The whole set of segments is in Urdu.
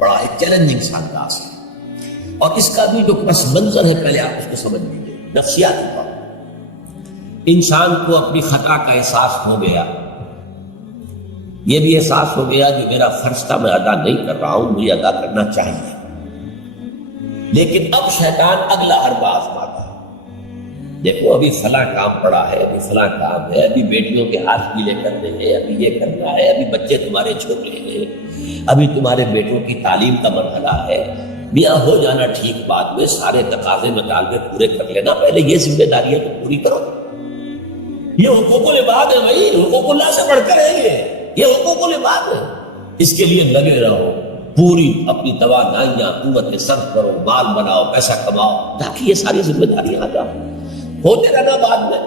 بڑا ایک چیلنجنگ سا انداز ہے، اور اس کا بھی جو پس منظر ہے پہلے آپ اس کو سمجھ لیجیے۔ نفسیاتی طور انسان کو اپنی خطا کا احساس ہو گیا، یہ بھی احساس ہو گیا کہ میرا فرض تھا میں ادا نہیں کر رہا ہوں، مجھے ادا کرنا چاہیے، لیکن اب شیطان اگلا حربہ آزماتا ہے۔ دیکھو ابھی فلاں کام پڑا ہے، ابھی فلاں کام ہے، ابھی بیٹیوں کے ہاتھ پیلے کرنے ہیں، ابھی یہ کرنا ہے، ابھی بچے تمہارے چھوٹے ہیں، ابھی تمہارے بیٹوں کی تعلیم کا مرحلہ ہے، میاں ہو جانا ٹھیک، بعد میں سارے تقاضے مطالبے پورے کر لینا، پہلے یہ ذمہ داریاں تو پوری کرو۔ یہ حقوق العباد ہے بھائی، حقوق اللہ سے بڑھ کر ہے، یہ حقوق العباد ہے، اس کے لیے لگے رہو، پوری اپنی توانائیاں قوت صرف کرو، مال بناؤ، پیسہ کماؤ، تاکہ یہ ساری ذمہ داریاں آ جائیں، ہوتے رہنا بعد میں،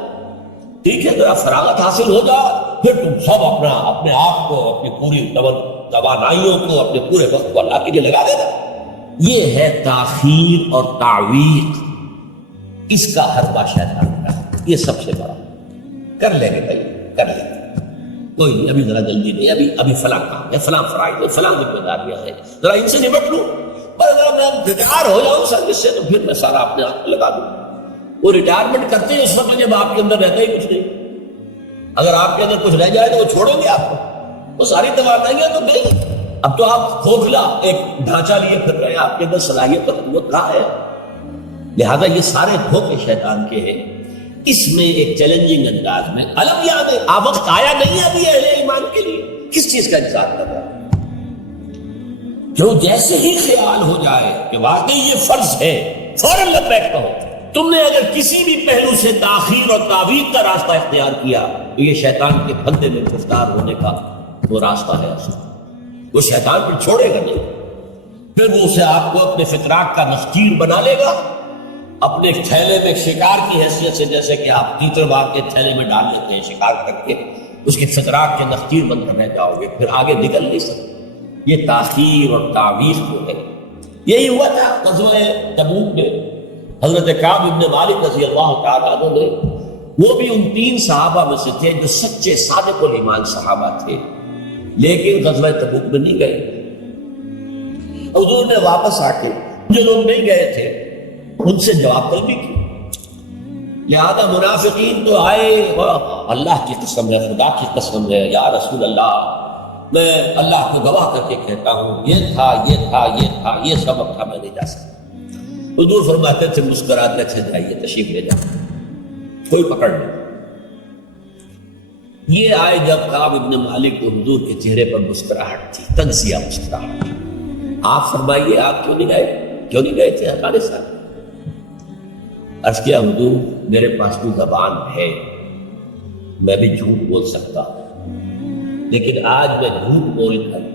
ٹھیک ہے؟ ذرا فراغت حاصل ہو جائے، پھر تم سب اپنے آپ کو، اپنی پوری توانائیوں کو، اپنے پورے وقت کو اللہ کے لیے لگا دینا۔ یہ ہے تاخیر اور تعویق، اس کا حربہ شیطان کا، یہ سب سے بڑا۔ کر لیں گے بھائی، کر لیں گے، کوئی نہیں، ابھی ذرا جلدی نہیں، ابھی فلاں کام ہے، فلاں فرائض ہے، فلاں ذمہ داریاں ہیں، ذرا ان سے نمٹ لوں، پر اگر میں ریٹائر ہو جاؤں سروس سے تو پھر میں سارا اپنے آپ کو لگا دوں۔ وہ ریٹائرمنٹ کرتے ہیں اس وقت جب آپ کے اندر رہتا ہی کچھ نہیں، اگر آپ کے اندر کچھ رہ جائے تو وہ چھوڑیں گے آپ کو، وہ ساری توانائیاں تو گئی، اب تو آپ کھوکھلا ایک ڈھانچہ لیے پھر رہے ہیں، آپ کے اندر صلاحیت اور قوت کہاں ہے؟ لہذا یہ سارے دھوکے شیطان کے ہیں۔ اس میں ایک چیلنجنگ انداز میں علم یاد ہے، وقت آیا نہیں ہے ابھی اہل ایمان کے لیے، کس چیز کا انتظار کر رہا ہے؟ جو جیسے ہی خیال ہو جائے کہ واقعی یہ فرض ہے، فوراً لبیک کہو۔ تم نے اگر کسی بھی پہلو سے تاخیر اور تعویق کا راستہ اختیار کیا تو یہ شیطان کے پھندے میں گرفتار ہونے کا وہ راستہ ہے، وہ شیطان پھر چھوڑے گا نہیں، پھر وہ اسے آپ کو اپنے فطراک کا نسکیر بنا لے گا، اپنے ایک تھیلے میں شکار کی حیثیت سے، جیسے کہ آپ تیتر باغ کے تھیلے میں ڈال لیتے ہیں شکار کر کے، اس کی فطراک کے نسکیر بن کر رہ جاؤ گے، پھر آگے نکل نہیں سکتے۔ یہ تاخیر اور تعویق جو ہے، یہی ہوا تھا غزوہ تبوک میں حضرت کعب بن مالک رضی اللہ تعالیٰ عنہ نے، وہ بھی ان 3 صحابہ میں سے تھے جو سچے صادق الایمان صحابہ تھے، لیکن غزوہ تبوک میں نہیں گئے۔ حضور نے واپس آ کے جو لوگ نہیں گئے تھے ان سے جواب طلبی کی، لہذا منافقین تو آئے، اللہ کی قسم ہے، خدا کی قسم ہے یا رسول اللہ، میں اللہ کو گواہ کر کے کہتا ہوں یہ تھا یہ تھا یہ تھا، یہ سبب تھا، میں نہیں جا سکتا۔ حضور فرماتے تھے مسکراتے تھے، جائیے تشریف لے جائیں، کوئی پکڑ نہیں۔ یہ آئے جب کعب بن مالک کو حضور کے چہرے پر مسکراہٹ تھی، تنزیہ مسکراہٹ تھی، آپ فرمائیے آپ کیوں نہیں گئے تھے ہمارے ساتھ؟ عرض کیا حضور میرے پاس بھی زبان ہے، میں بھی جھوٹ بول سکتا ہوں، لیکن آج میں جھوٹ بول کر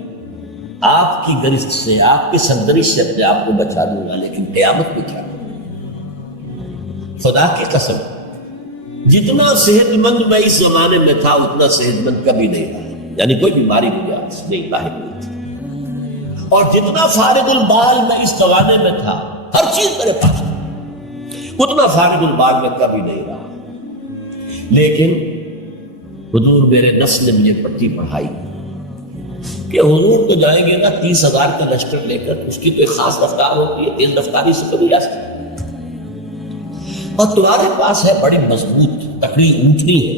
آپ کی گرفت سے، آپ کی سرزنش سے اپنے آپ کو بچا لوں گا، لیکن قیامت میں کیا؟ خدا کی قسم جتنا صحت مند میں اس زمانے میں تھا اتنا صحت مند کبھی نہیں رہا، یعنی کوئی بیماری مجھے نہیں لاحق نہیں تھی، اور جتنا فارغ البال میں اس زمانے میں تھا، ہر چیز میرے پاس تھا، اتنا فارغ البال میں کبھی نہیں رہا۔ لیکن حضور میرے نفس نے مجھے پٹی پڑھائی کہ حضور تو جائیں گے نا 30,000 کا لشکر لے کر، اس کی تو ایک خاص رفتار ہوتی ہے، تیز رفتاری سے کبھی جا سکتی، اور تمہارے پاس ہے بڑی مضبوط تکڑی اونٹنی ہے،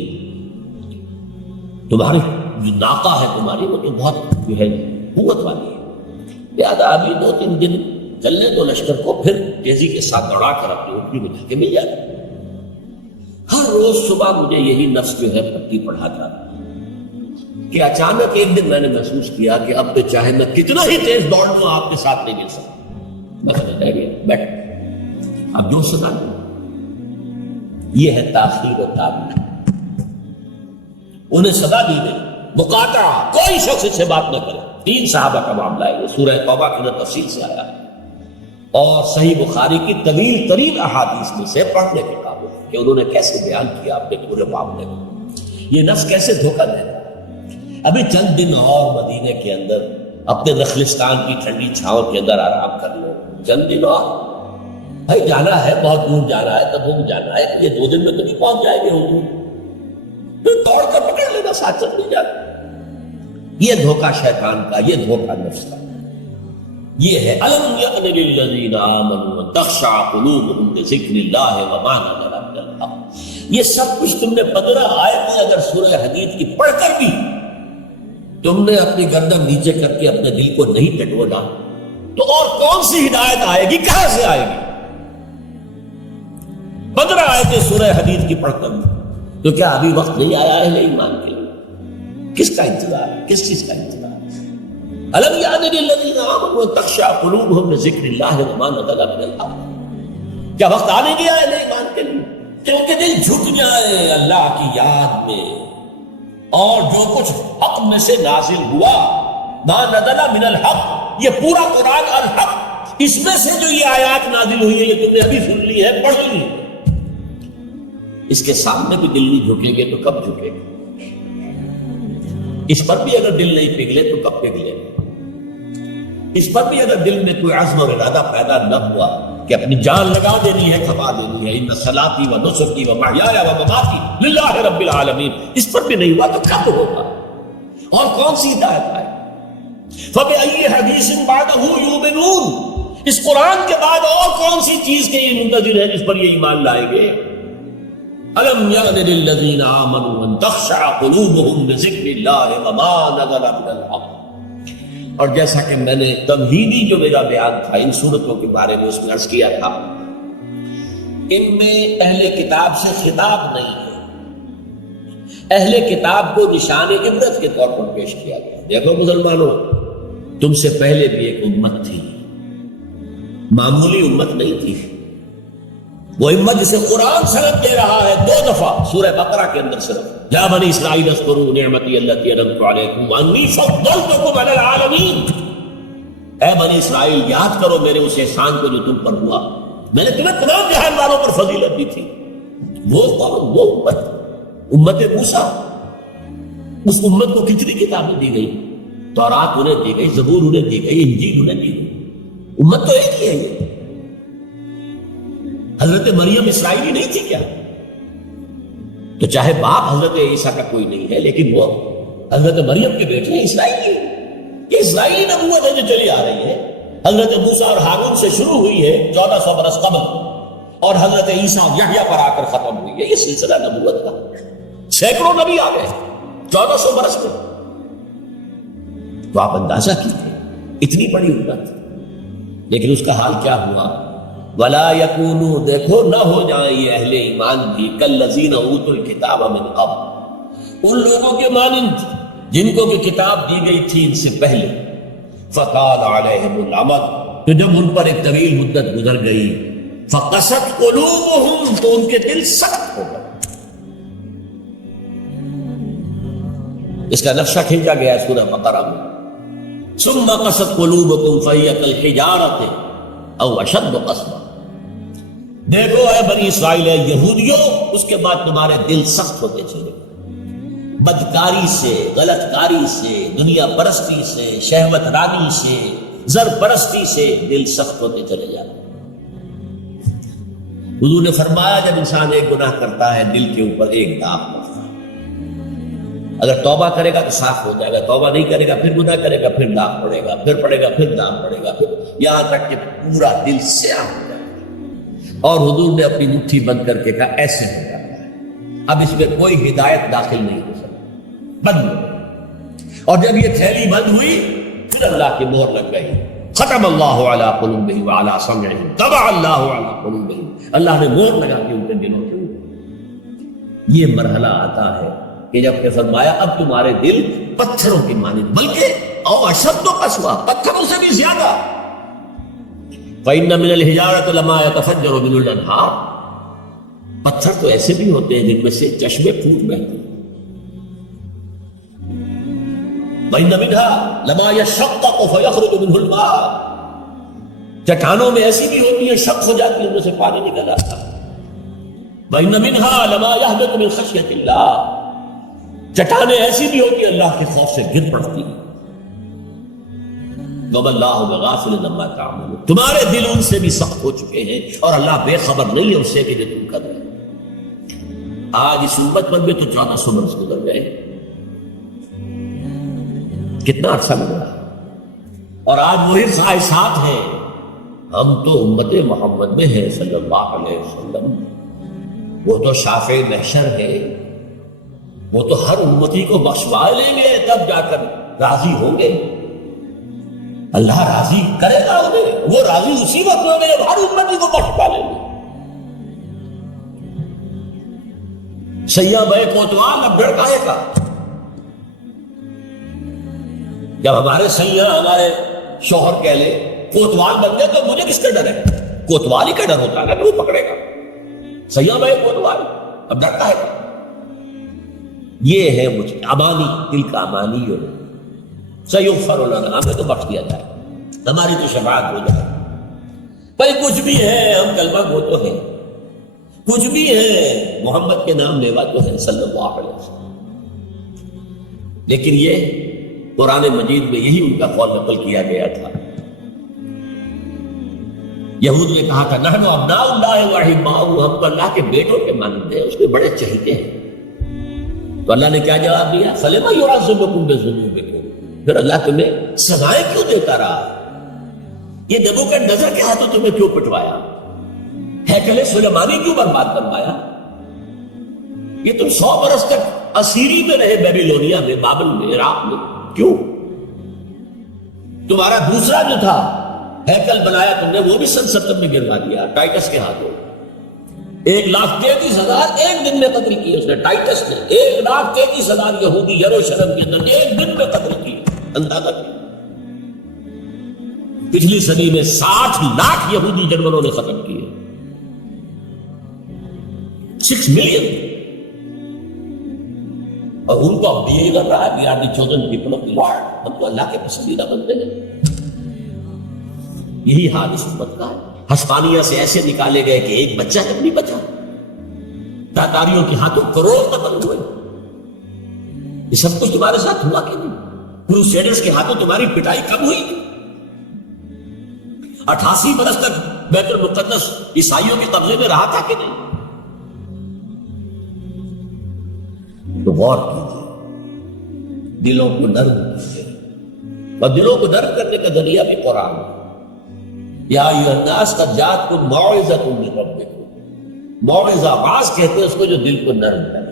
تمہاری جو ناقہ ہے تمہاری وہ تو بہت جو ہے قوت والی ہے، لہٰذا ابھی 2-3 دن چلنے دو لشکر کو، پھر تیزی کے ساتھ دوڑا کر اپنی اونٹنی میں جا کے مل جاتا۔ ہر روز صبح مجھے یہی نفس جو ہے پٹی پڑھاتا کہ اچانک ایک دن میں نے محسوس کیا کہ اب تو چاہے میں کتنا ہی تیز دوڑ لوں آپ کے ساتھ نہیں مل سکتا، بس رہ گیا بیٹھ، اب جو سزا نہیں۔ یہ ہے تاخیر و تعویق، انہیں سزا دی گئی، مقاطعہ، کوئی شخص اس سے بات نہ کرے۔ 3 صحابہ کا معاملہ ہے، یہ سورہ توبہ کے اندر تفصیل سے آیا، اور صحیح بخاری کی طویل ترین احادیث میں سے پڑھنے کے قابل ہے کہ انہوں نے کیسے بیان کیا اپنے پورے معاملے کو، یہ نفس کیسے دھوکہ دیتا۔ ابھی چند دن اور مدینے کے اندر اپنے نخلستان کی ٹھنڈی چھاؤں کے اندر آرام کر لو، چند دن اور، بھائی جانا ہے، بہت دور جانا ہے، تبوک جانا ہے، یہ 2 دن میں تو نہیں پہنچ جائے گے حضور، پھر دوڑ کر پکڑ لینا، ساتھ چل نہیں جاتا۔ یہ دھوکہ شیطان کا، یہ دھوکہ نفس کا۔ یہ ہے الم یأن للذین آمنوا ان تخشع قلوبهم لذکر اللہ وما نزل من الحق. یہ سب کچھ تم نے 15 آیتیں اگر سورہ حدید کی پڑھ کر بھی تم نے اپنی گردن نیچے کر کے اپنے دل کو نہیں ٹٹولا تو اور کون سی ہدایت آئے گی؟ کہاں سے آئے گی؟ 15 آیتیں سورہ حدید کی پڑھ کر بھی تو کیا ابھی وقت نہیں آیا ہے ایمان کے لیے؟ کس کا انتظار ہے؟ کس چیز کا انتظار؟ الم یأن للذین آمنوا ان تخشع قلوبهم لذکر اللہ وما نزل من الحق. کیا وقت آنے گیا ہے ایمان کے لیے کہ ان کے دل جھک جائے اللہ کی یاد میں، اور جو کچھ حق میں سے نازل ہوا ما نزل من الحق، یہ پورا قرآن الحق، اس میں سے جو یہ آیات نازل ہوئی ہے یہ تم نے ابھی سن لی ہے، پڑھ لی ہے، اس کے سامنے بھی دل نہیں جھکے گے تو کب جھکے گا؟ اس پر بھی اگر دل نہیں پگھلے تو کب پگھلے گا؟ اس پر بھی اگر دل میں کوئی عزم اور ارادہ پیدا نہ ہوا کہ اپنی جان لگا دینی ہے، کھپا دینی ہے، ان صلاتی و نسکی و محیایا و مماتی للہ رب العالمین، اس پر بھی نہیں ہوا تو کب ہوگا؟ اور کون سی ہدایت آئے؟ فبأي حدیث بعدہ یؤمنون، اس قرآن کے بعد اور کون سی چیز کے یہ منتظر ہے جس پر یہ ایمان لائیں گے؟ الم یأن للذین آمنوا ان تخشع قلوبهم لذکر اللہ وما نزل من الحق. اور جیسا کہ میں نے تمہیدی جو میرا بیان تھا ان صورتوں کے بارے میں اس میں عرض کیا تھا، ان میں اہل کتاب سے خطاب نہیں ہے، اہل کتاب کو نشان عبرت کے طور پر پیش کیا گیا. دیکھو مسلمانوں، تم سے پہلے بھی ایک امت تھی، معمولی امت نہیں تھی، وہ امت جسے قرآن سند دے رہا ہے 2 دفعہ سورہ بقرہ کے اندر صرف، یا بنی اسرائیل اذکروا نعمتی التی انعمت علیکم وانی فضلتکم علی العالمین. اے بنی اسرائیل، یاد کرو میرے اس احسان کو جو تم پر ہوا، میں نے تمہیں تمام جہان والوں پر فضیلت دی تھی. وہ قوم، وہ امت موسیٰ، اس امت کو کتنی کتابیں دی گئی؟ تورات انہیں دی گئی، زبور انہیں دی گئی، انجیل انہیں دی گئی. امت تو ایک ہی ہے یہ. حضرت مریم اسرائیلی نہیں تھی کیا؟ تو چاہے باپ حضرت عیسیٰ کا کوئی نہیں ہے لیکن وہ حضرت مریم کے بیٹے ہیں، اسرائیلی. یہ اسرائیلی نبوت ہے جو چلی آ رہی ہے. حضرت موسیٰ اور ہارون سے شروع ہوئی ہے 1400 برس قبل، اور حضرت عیسیٰ اور یحییٰ پر آ کر ختم ہوئی ہے. یہ سلسلہ نبوت کا سینکڑوں نبی آ گئے 1400 برس میں. تو آپ اندازہ کیجیے اتنی بڑی امت، لیکن اس کا حال کیا ہوا؟ وَلَا يَكُونُوا، دیکھو نہ ہو جائیں یہ اہل ایمان بھی كَالَّذِينَ أُوتُوا الْكِتَابَ مِنْ قَبْلُ، ان لوگوں کے مانند جن کو کہ کتاب دی گئی تھی ان سے پہلے. فَطَالَ عَلَيْهِمُ الْأَمَدُ، تو جب ان پر ایک طویل مدت گزر گئی، فَقَسَتْ قُلُوبُهُمْ، تو ان کے دل سخت ہو گئے. اس کا نقشہ کھینچا گیا ہے سورہ بقرہ میں. ثُمَّ قَسَتْ قُلُوبُكُمْ فَهِيَ كَالْحِجَارَةِ أَوْ أَشَدُّ قَسْوَةً. دیکھو اے بنی اسرائیل، اے یہودیوں، اس کے بعد تمہارے دل سخت ہوتے چلے گئے، بدکاری سے، غلط کاری سے، دنیا پرستی سے، شہوت رانی سے، زر پرستی سے دل سخت ہوتے چلے جاتے. حضور نے فرمایا جب انسان ایک گناہ کرتا ہے دل کے اوپر ایک داغ پڑتا ہے. اگر توبہ کرے گا تو صاف ہو جائے گا، توبہ نہیں کرے گا پھر گناہ کرے گا، پھر داغ پڑے گا، پھر پڑے گا، پھر داغ پڑے گا، پھر یہاں تک کہ پورا دل سیاہ ہو جائے گا. اور حضور نے اپنی مٹھی بند کر کے کہا ایسے ہو جاتا ہے، اب اس میں کوئی ہدایت داخل نہیں ہو سکتی، بند ہو گئی. اور جب یہ تھیلی بند ہوئی پھر اللہ کی مہر لگ گئی. ختم اللہ علی قلوبہم وعلی سمعہم طبع اللہ علی قلوبہم، اللہ نے مہر لگا کے ان کے دلوں پہ. یہ مرحلہ آتا ہے کہ جب کہ فرمایا اب تمہارے دل پتھروں کی مانند، بلکہ او اشد قسوہ، پتھروں سے بھی زیادہ. فَإِنَّ مِنَ الْحِجَارَةِ لَمَا يَتَفَجَّرُ مِنْهُ الْأَنْهَارُ، پتھر تو ایسے بھی ہوتے ہیں جن میں سے چشمے پھوٹ بہتے ہیں. وَإِنَّ مِنْهَا لَمَا يَشَّقَّقُ فَيَخْرُجُ مِنْهُ الْمَاءُ، چٹانوں میں ایسی بھی ہوتی ہیں شق ہو جاتی ہیں ان میں سے پانی نکل آتا. وَإِنَّ مِنْهَا لَمَا يَهْبِطُ مِنْ خَشْيَةِ اللَّهِ، چٹانیں ایسی بھی ہوتی ہیں اللہ کے خوف سے گر پڑتی ہیں. وَمَا اللَّهُ بِغَافِلٍ عَمَّا تَعْمَلُونَ، تمہارے دل ان سے بھی سخت ہو چکے ہیں اور اللہ بے خبر نہیں ہے اس سے کہ جو تم کر رہے ہیں. آج اس امت پر بھی تو 1400 برس گزر گئے، کتنا عرصہ گزرا. اور آج وہی خواہشات ہیں. ہم تو امت محمد میں ہیں صلی اللہ علیہ وسلم. وہ تو شافع محشر ہے، وہ تو ہر امتی کو بخشوا لیں گے، تب جا کر راضی ہوں گے. اللہ راضی کرے گا انہیں، وہ راضی اسی وقت ہوں گے جب ہر امتی کو بخشوا لیں گے. سیاں بے کوتوال اب ڈر کاہے کا؟ جب ہمارے سیاں ہمارے شوہر کہہ لے کوتوال بن گئے تو مجھے کس کا ڈر ہے؟ کوتوال ہی کا ڈر ہوتا ہے کہ وہ پکڑے گا. سیاں بے کوتوال اب ڈر کاہے کا؟ یہ ہے مجھے امانی، دل کا امانی ہو سیغفر لنا، ہمیں تو بخش دیا جائے، ہماری تو شفاعت ہو جائے. بھائی کچھ بھی ہے، ہم کلمہ گو تو ہیں، کچھ بھی ہے محمد کے نام لیوا تو ہے صلی اللہ علیہ وسلم. لیکن یہ قرآن مجید میں یہی ان کا قول نقل کیا گیا تھا. یہود نے کہا تھا نحن ابناء اللہ واحباؤہ، ہم تو اللہ کے بیٹوں کے مانند ہیں، اس کے بڑے چہیتے ہیں. تو اللہ نے کیا جواب دیا؟ فَلِمَ يُعَذِّبُكُم بِذُنُوبِكُم، پھر اللہ تمہیں سزائیں کیوں دیتا رہا؟ یہ نبوکدنضر کے ہاتھوں تمہیں کیوں پٹوایا؟ ہیکل سلیمانی کیوں برباد کروایا؟ یہ تم 100 برس تک اسیری میں رہے بیبیلونیا میں، بابل میں، عراق میں، کیوں؟ تمہارا دوسرا جو تھا ہیکل بنایا تم نے، وہ بھی سن 70 میں گروا دیا ٹائٹس کے ہاتھوں. 1,33,000 ایک دن میں قتل کیے اس نے، ٹائٹس نے 1,33,000 یہودی یروشلم کے اندر ایک دن میں قتل کیے. اندازہ کیا؟ پچھلی صدی میں 60 لاکھ یہودی جرمنوں نے ختم کیے، 6 ملین. اور ان کو اب بھی یہ کر رہا ہے، we are the chosen people of the Lord، ہم تو اللہ کے پسندیدہ بندے ہیں. یہی حال اس امت کا ہے. ہسپانیہ سے ایسے نکالے گئے کہ ایک بچہ تک نہیں بچا. تاتاریوں کے ہاتھوں کروڑ قتل ہوئے. یہ سب کچھ تمہارے ساتھ ہوا کہ نہیں؟ کروسیڈرز کے ہاتھوں تمہاری پٹائی کب ہوئی؟ 88 برس تک بیت المقدس عیسائیوں کے قبضے میں رہا تھا کہ نہیں؟ تو غور کیجیے، دلوں کو نرم کیجیے، اور دلوں کو نرم کرنے کا ذریعہ بھی قرآن ہے. یا ایھا الناس قد جاءتکم موعظۃ من ربکم، موعظہ واعظ کہتے ہیں اس کو جو دل کو نرم کرے،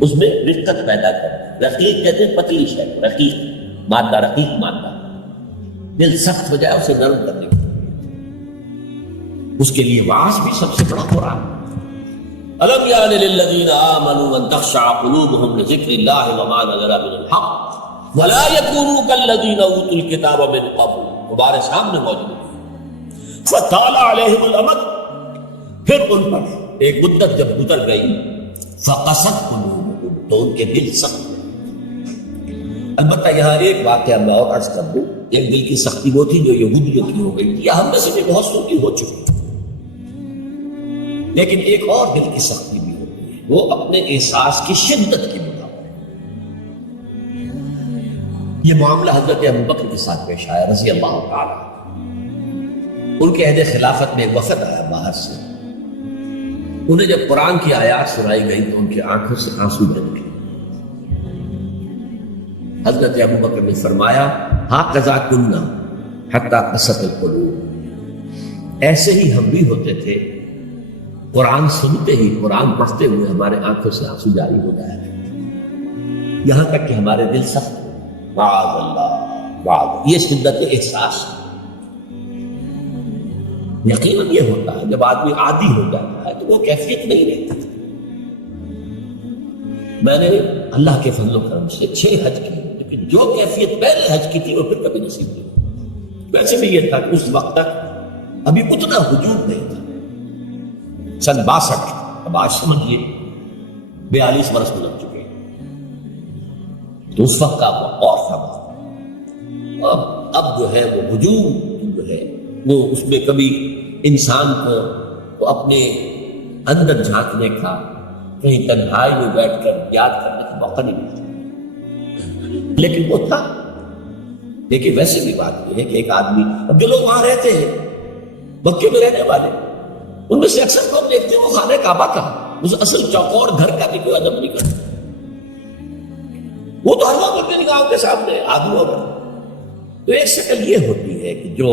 اس میں رقت پیدا کرے. رقیق کہتے ہیں پتلی شے، رقیق مادہ، رقیق مادہ. دل سخت ہو جائے اسے نرم کرنے کی، اس کے لیے واعظ بھی سب سے بڑا قرآن. الم یعن للذین آمنوا ان تخشع قلوبهم لذکر اللہ وما نزل من الحق ولا یکونوا کالذین اوتوا الکتاب من قبل، تمہارے سامنے موجود ہے. فطال علیہم الامد، پھر ان پر ایک مدت جب گزر گئی، فقست قلوبهم، تو ان کے دل سخت ہوئے. البتہ یہاں ایک واقعہ میں اور عرض کر دوں. ایک دل کی سختی وہ تھی جو یہودیوں کی ہو گئی تھی، یا ہم میں سے بھی بہت سو کی ہو چکی. لیکن ایک اور دل کی سختی بھی ہوتی ہے، وہ اپنے احساس کی شدت کی بنا پر. یہ معاملہ حضرت ابوبکر کے ساتھ پیش آیا رضی اللہ تعالی. ان کے عہد خلافت میں ایک وفد آیا باہر سے. انہیں جب قرآن کی آیات سنائی گئی تو ان کی آنکھوں سے آنسو بہہ گئے. حضرت ابوبکر نے فرمایا ھٰکَذَا کُنَّا حَتَّىٰ قَسَتِ الْقُلُوبُ، ایسے ہی ہم بھی ہوتے تھے، قرآن سنتے ہی، قرآن پڑھتے ہوئے ہمارے آنکھوں سے آنسو جاری ہو جایا کرتے، یہاں تک کہ ہمارے دل سخت ہو. معاذ اللہ، معاذ. یہ شدت احساس یقیناً یہ ہوتا ہے جب آدمی عادی ہو جاتا ہے تو وہ کیفیت نہیں رہتی. میں نے اللہ کے فضل و کرم سے 6 حج کیے، لیکن جو کیفیت پہلے حج کی تھی وہ پھر کبھی نصیب نہیں ہوئی. ویسے بھی یہ تھا کہ اس وقت تک ابھی اتنا وجود نہیں تھا. سن 62، اب آج سمجھیے 42 برس گزر چکے ہیں. تو اس وقت کا وہ اور تھا. اب جو ہے وہ وجود جو ہے وہ اس میں کبھی انسان کو اپنے اندر جھانکنے کا، کہیں تنہائی میں بیٹھ کر یاد کرنے کا موقع نہیں ملتا. لیکن وہ تھا. لیکن ویسے بھی بات یہ ہے کہ ایک آدمی، اب جو لوگ وہاں رہتے ہیں مکے میں رہنے والے، ان میں سے اکثر لوگ دیکھتے ہیں وہ خانہ کعبہ کا، اس اصل چوکور گھر کا بھی کوئی ادب نہیں کرتا. وہ تو ہر وقت اپنی نگاہوں کے سامنے آدمیوں پر. تو ایک شکل یہ ہوتی ہے کہ جو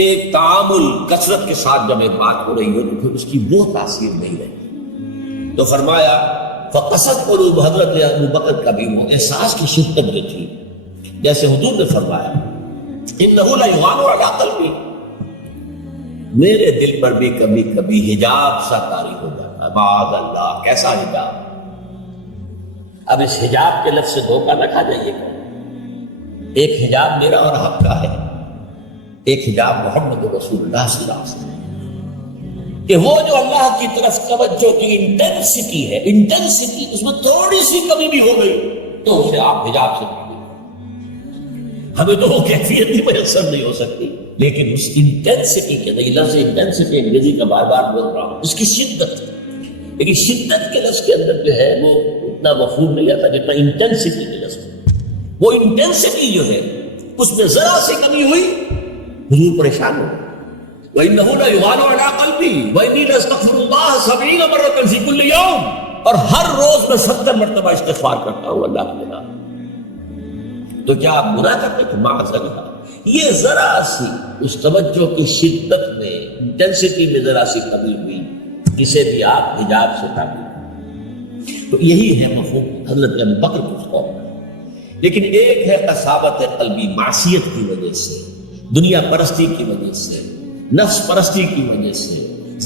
ایک تعامل کثرت کے ساتھ جب ایک بات ہو رہی ہو تو پھر اس کی وہ تاثیر نہیں رہتی. تو فرمایا فقصد قلوب، حضرت ابو بکر کا بھی وہ احساس کی شدت جو تھی، جیسے حضور نے فرمایا انہ لیغان علی قلبی، میرے دل پر بھی کبھی کبھی حجاب سا طاری ہو جاتا ہے. معاذ اللہ، کیسا حجاب؟ اب اس حجاب کے لفظ سے دھوکہ نہ کھا جائیے گا. ایک حجاب میرا اور آپ کا ہے، ایک حجاب محمد رسول اللہ صلی اللہ علیہ وسلم، کہ وہ جو اللہ کی طرف توجہ کی انٹینسٹی ہے، انٹینسٹی اس میں تھوڑی سی کمی بھی ہو گئی تو اسے آپ حجاب سے ہمیں تو وہ کیفیت بھی میسر نہیں ہو سکتی، لیکن اس انٹینسٹی کے لفظ انٹینسٹی انگریزی کا بار بار بول رہا ہوں، اس کی شدت، لیکن شدت کے لفظ کے اندر جو ہے وہ اتنا مفہوم نہیں آتا جتنا انٹینسٹی کے لفظ. وہ انٹینسٹی جو ہے اس میں ذرا سی کمی ہوئی حضور پریشان ہو. وَإِنَّهُ لَيُغَانُ عَلَىٰ قَلْبِي وَإِنِّي لَأَسْتَغْفِرُ اللَّهَ 70 مَرَّةً فِي كُلِّ يَوْمٍ، اور ہر روز میں 70 مرتبہ استغفار کرتا ہوں اللہ کے نام. تو کیا آپ گناہ کرتے تو معذرت. یہ ذرا سی اس توجہ کی شدت میں، انٹینسٹی میں ذرا سی کمی ہوئی، اسے بھی آپ حجاب سے تعبیر کریں. تو یہی ہے مفہوم حضرت ابو بکر کو خوف. لیکن ایک ہے قساوت قلبی، معصیت کی وجہ سے، دنیا پرستی کی وجہ سے، نفس پرستی کی وجہ سے،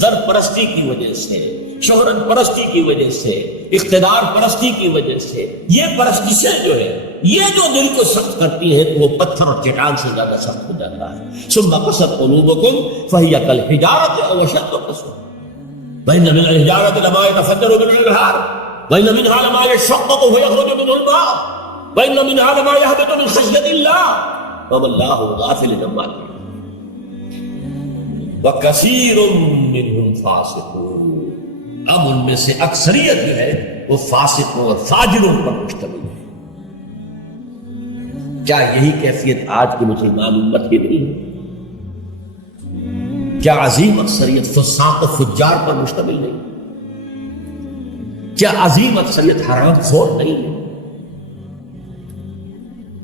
زر پرستی کی وجہ سے، شہرت پرستی کی وجہ سے، اقتدار پرستی کی وجہ سے، یہ پرستشیں جو ہے یہ جو دل کو سخت کرتی ہیں تو وہ پتھر اور چٹان سے زیادہ سخت ہو جاتا ہے. ثم قست قلوبکم فہی کالحجارۃ او اشد قسوۃ وان من الحجارۃ لما يتفجر منه الانهار وان منها لما يشقق فيخرج منه الماء وان منها لما يهبط من خشية الله وما الله غافل عما تعملون وَكَثِيرٌ مِّنْهُمْ فَاسِقُونَ. اب ان میں سے اکثریت جو ہے وہ فاسقوں اور فاجروں پر مشتمل ہے. کیا یہی کیفیت آج کی مسلمان امت کی نہیں ہے؟ کیا عظیم اکثریت فساق و فجار پر مشتمل نہیں؟ کیا عظیم اکثریت حرام خور نہیں ہے؟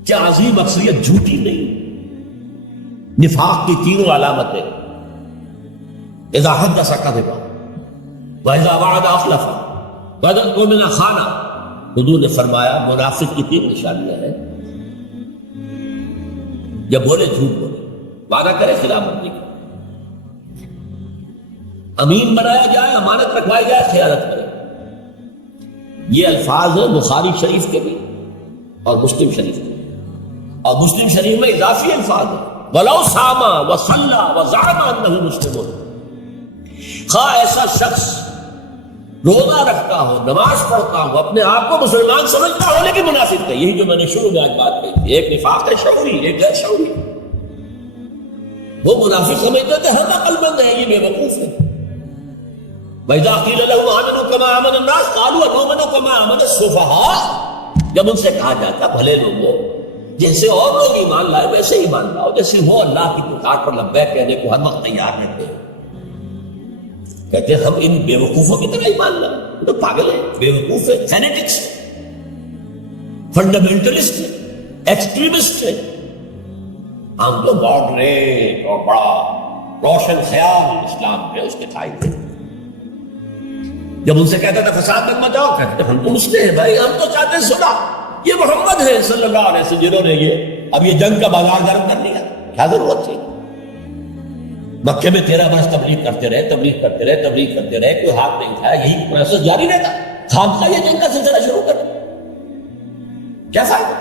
کیا عظیم اکثریت جھوٹی نہیں؟ نفاق کی تینوں علامتیں، اذا حدث کذب واذا وعد اخلف واذا اؤتمن خان. حضور نے فرمایا منافق کی تین نشانیاں ہیں. جب بولے جھوٹ بولے، وعدہ کرے خلافت نہیں کرے، امین بنایا جائے، امانت رکھوائی جائے، خیانت کرے. یہ الفاظ ہیں بخاری شریف کے بھی اور مسلم شریف کے بھی. اور مسلم شریف میں اضافی الفاظ ہیں وَلَوْ صَامَ وَصَلَّى وَزَعَمَ أَنَّهُ مُسْلِمٌ. خواہ ایسا شخص روزہ رکھتا ہو، نماز پڑھتا ہو، اپنے آپ کو مسلمان سمجھتا ہو لیکن منافق ہے. یہی جو میں نے شروع میں آج بات کہی، ایک نفاق ہے شعوری، ایک غیر شعوری. وہ منافق سمجھتے تھے ہم عقل مند ہیں، یہ بے وقوف ہے. وَإِذَا قِيلَ لَهُمْ آمِنُوا كَمَا آمَنَ النَّاسُ قَالُوا أَنُؤْمِنُ كَمَا آمَنَ السُّفَهَاءُ. جب ان سے کہا جاتا بھلے لوگوں، جیسے اور لوگ ایمان لائے ویسے ایمان لاؤ، جیسے وہ اللہ کی پکار پر لبیک کہنے کو ہر وقت تیار رہتے ہیں. کہتے ہیں ہم ان بے وقوفوں کی طرح ایمان لائے. تو پاگل ہے، بے وقوف ہے، فینیٹکس ہے، فنڈامنٹلسٹ ہے، ایکسٹریمسٹ ہے. ہم تو ماڈریٹ اور بڑا روشن خیال اسلام ہے اس کے قائل تھے. جب ان سے کہتا تھا فساد مت مچاؤ، کہتے ہم تو مسلم ہیں بھائی، ہم تو چاہتے ہیں صلح. یہ محمد ہے صلی اللہ علیہ وسلم جنہوں نے اب یہ جنگ کا بازار گرم کر لیا، کیا ضرورت تھی؟ مکے میں 13 برس تبلیغ کرتے رہے، کوئی ہاتھ نہیں اٹھایا، یہی پروسیس جاری رہتا. خامخواہ یہ جنگ کا سلسلہ شروع کر، کیا فائدہ؟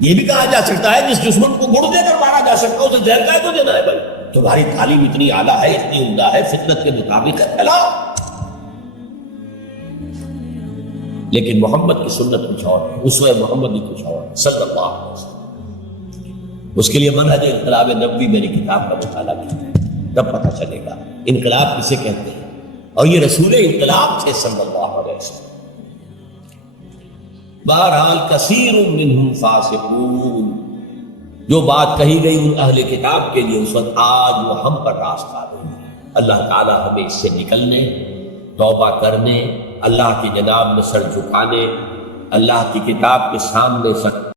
یہ بھی کہا جا سکتا ہے جس دشمن کو گڑ دے کر مارا جا سکتا ہے اسے زہر کا تو دینا ہے. بھائی تمہاری تعلیم اتنی اعلیٰ ہے، اتنی عمدہ ہے، فطرت کے مطابق ہے، پھیلاؤ. لیکن محمد کی سنت کچھ اور ہے، اسوہ محمد کی کچھ اور ہے صلی اللہ علیہ وسلم. اس کے لیے منہج انقلاب نبوی میری کتاب کا مطالعہ کیجیے، تب پتہ چلے گا انقلاب کسے کہتے ہیں. اور یہ رسول انقلاب تھے صلی اللہ علیہ وسلم. بہرحال کثیر منہم فاسقون، جو بات کہی گئی ان اہل کتاب کے لیے اس وقت، آج وہ ہم پر راستہ دیں. اللہ تعالی ہمیں اس سے نکلنے، توبہ کرنے، اللہ کی جناب میں سر جھکانے، اللہ کی کتاب کے سامنے سر